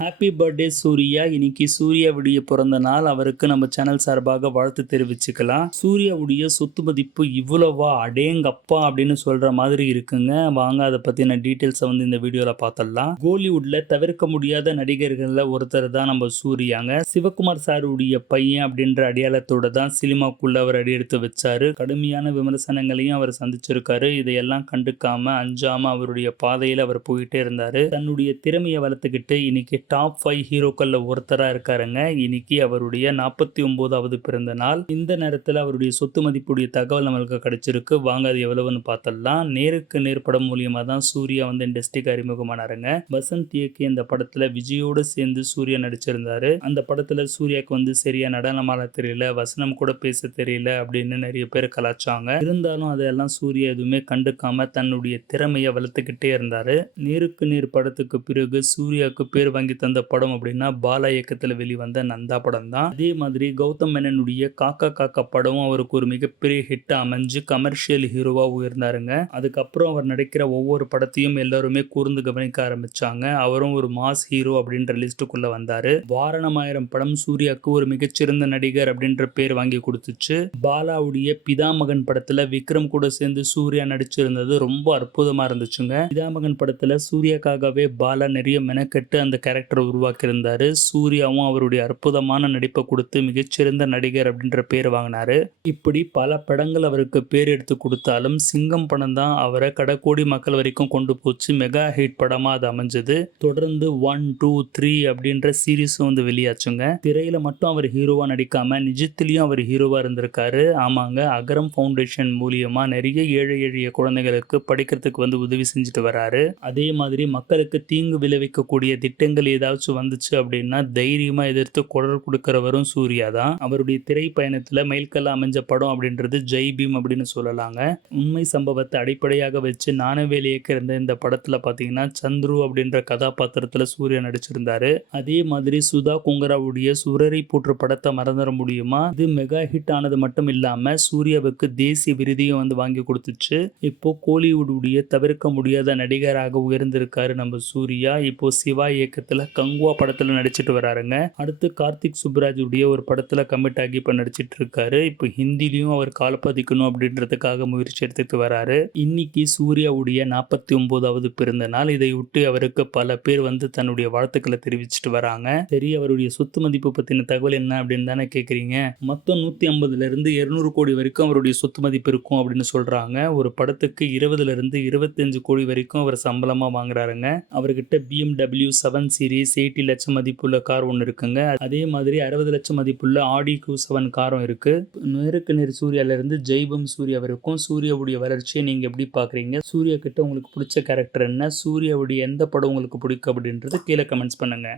Happy birthday Surya. இன்னைக்கு சூர்யாவுடைய பிறந்த நாள். அவருக்கு நம்ம சேனல் சார்பாக வாழ்த்து தெரிவிச்சுக்கலாம். சூர்யாவுடைய சொத்து மதிப்பு இவ்வளவா அடேங்கப்பா அப்படின்னு சொல்ற மாதிரி இருக்குங்க. வாங்க அதை பத்தின டீட்டெயில்ஸை வந்து இந்த வீடியோல பார்த்தலாம் கோலிவுட்ல தவிர்க்க முடியாத நடிகர்கள்ல ஒருத்தர் தான் நம்ம சூர்யாங்க. சிவகுமார் சாருடைய பையன் அப்படின்ற அடையாளத்தோட தான் சினிமாக்குள்ள அவர் அடியெடுத்து வச்சாரு. கடுமையான விமர்சனங்களையும் அவர் சந்திச்சிருக்காரு. இதையெல்லாம் கண்டுக்காம அஞ்சாம அவருடைய பாதையில் அவர் போயிட்டே இருந்தாரு. தன்னுடைய திறமையை வளர்த்துக்கிட்டு இன்னைக்கு டாப் ஃபைவ் ஹீரோக்களில் ஒருத்தராக இருக்காருங்க. இன்னைக்கு அவருடைய நாற்பத்தி ஒம்போதாவது பிறந்த நாள். இந்த நேரத்தில் அவருடைய சொத்து மதிப்புடைய தகவல் நம்மளுக்கு கிடைச்சிருக்கு. வாங்க அது எவ்வளவுன்னு பார்த்தலாம் நேருக்கு நேர் படம் மூலியமாக தான் சூர்யா வந்து இண்டஸ்ட்ரிக்கு அறிமுகமானாருங்க. வசந்த் இயக்கிய இந்த படத்தில் விஜயோடு சேர்ந்து சூர்யா நடிச்சிருந்தாரு. அந்த படத்தில் சூர்யாவுக்கு வந்து சரியா நடனமால தெரியல வசனம் கூட பேச தெரியல அப்படின்னு நிறைய பேர் கலாச்சாங்க. இருந்தாலும் அதெல்லாம் சூர்யா எதுவுமே கண்டுக்காம தன்னுடைய திறமையை வளர்த்துக்கிட்டே இருந்தாரு. நேருக்கு நேர் படத்துக்கு பிறகு சூர்யாவுக்கு பேர் வாங்கி தந்த படம் அப்படின்னா பாலா இயக்கத்தில் வெளிவந்த நந்தா படம் தான் அதே மாதிரி கௌதம் மேனனுடைய காக்கா காக்கா படமும் அவருக்கு ஒரு மிகப்பெரிய ஹிட் அமைஞ்சு கமர்ஷியல் ஹீரோவா உயர்ந்தாருங்க. அதுக்கப்புறம் அவர் நடிக்கிற ஒவ்வொரு படத்தையும் எல்லாருமே கூர்ந்து கவனிக்க ஆரம்பிச்சாங்க. அவரும் ஒரு மாஸ் ஹீரோ அப்படின்ற லிஸ்ட்டுக்குள்ள வந்தாரு. வாரணமாயிரம் படம் சூர்யாவுக்கு ஒரு மிகச்சிறந்த நடிகர் அப்படின்ற பேர் வாங்கி கொடுத்துச்சு. பாலாவுடைய பிதாமகன் படத்துல விக்ரம் கூட சேர்ந்து சூர்யா நடிச்சிருந்தது ரொம்ப அற்புதமா இருந்துச்சுங்க. பிதாமகன் படத்துல சூர்யாக்காகவே பாலா நிறைய மெனக்கெட்டு அந்த கேரக்டர் உருவாக்கியிருந்தார். சூர்யாவும் அவருடைய அற்புதமான நடிப்பை கொடுத்து மிகச்சிறந்த நடிகர் அப்படின்ற பேர் வாங்கினார். இப்படி பல படங்கள் அவருக்கு பேர் எடுத்து கொடுத்தாலும் சிங்கம் படம் தான் அவரை கடக்கோடி மக்கள் வரைக்கும் கொண்டு போச்சு. மெகா ஹிட் படமாக அது அமைஞ்சது. தொடர்ந்து ஒன் டூ த்ரீ அப்படின்ற சீரீஸும் வந்து வெளியாச்சுங்க. திரையில மட்டும் அவர் ஹீரோவா நடிக்காம நிஜத்திலையும் அவர் ஹீரோவா இருந்திருக்காரு. ஆமாங்க அகரம் ஃபவுண்டேஷன் மூலியமா நிறைய ஏழை எளிய குழந்தைகளுக்கு படிக்கிறதுக்கு வந்து உதவி செஞ்சுட்டு வராரு. அதே மாதிரி மக்களுக்கு தீங்கு விளைவிக்கக்கூடிய திட்டங்கள் ஏதாச்சும் வந்துச்சு அப்படின்னா தைரியமா எதிர்த்து குரல் கொடுக்கிறவரும் சூர்யா தான். அவருடைய திரைப்பயணத்துல மைல்கல்ல அமைஞ்ச படம் அப்படின்றது ஜெய் பீம் அப்படின்னு சொல்லலாங்க. உண்மை சம்பவத்தை அடிப்படையாக வச்சு நானவேல் இயக்கிருந்த இந்த படத்துல பாத்தீங்கன்னா சந்துரு அப்படின்ற கதாபாத்திரத்துல சூர்யா நடிச்சிருந்தாரு. அதே மாதிரி சுதா குங்கராவுடைய சுரரை போற்று படத்தை மறந்துட முடியுமா? இது மெகா ஹிட் ஆனது மட்டும் இல்லாம சூர்யாவுக்கு தேசிய விருதையும் வந்து வாங்கி கொடுத்துச்சு. இப்போ கோலிவுட் உடைய தவிர்க்க முடியாத நடிகராக உயர்ந்திருக்காரு நம்ம சூர்யா. இப்போ சிவா இயக்கத்துல கங்குவா படத்துல நடிச்சிட்டு வராருங்க. அடுத்து கார்த்திக் சுப்ராஜுடைய ஒரு படத்துல கமிட் ஆகி இப்போ நடிச்சிட்டு இருக்காரு. இப்போ ஹிந்திலையும் அவர் காலப்பதிக்கணும் அப்படின்றதுக்காக முயற்சி எடுத்துட்டு வராரு. இன்னைக்கு சூர்யாவுடைய நாற்பத்தி ஒன்பதாவது பிறந்த நாள். இதை விட்டு அவருக்கு பல பேர் வந்து தன்னுடைய வாழ்த்துக்களை தெரிவிச்சிட்டு வராங்க. சரி அவருடைய சொத்து மதிப்பு பத்தின தகவல் என்ன அப்படின்னு தானே கேட்குறீங்க மொத்தம் நூத்தி ஐம்பதுலேருந்து இருநூறு கோடி வரைக்கும் அவருடைய சொத்து மதிப்பு இருக்கும் அப்படின்னு சொல்றாங்க. ஒரு படத்துக்கு இருபதுல இருந்து இருபத்தஞ்சு கோடி வரைக்கும் அவர் சம்பளமா வாங்குறாருங்க. அவர்கிட்ட பிஎம்டபிள்யூ செவன் சீரீஸ் எயிட்டி லட்சம் மதிப்புள்ள கார் ஒன்று இருக்குங்க. அதே மாதிரி அறுபது லட்சம் மதிப்புள்ள ஆடி கியூ செவன் காரும் இருக்கு. நேருக்கு நேர் சூர்யாவிலேருந்து இருந்து ஜெய்பம் சூர்யா வரைக்கும் சூர்யாவுடைய வளர்ச்சியை நீங்க எப்படி பார்க்குறீங்க சூர்யா கிட்ட உங்களுக்கு பிடிச்ச கேரக்டர் என்ன? சூர்யாவுடைய எந்த படம் உங்களுக்கு பிடிக்கும் அப்படின்றது கீழே கமெண்ட்ஸ் பண்ணுங்க.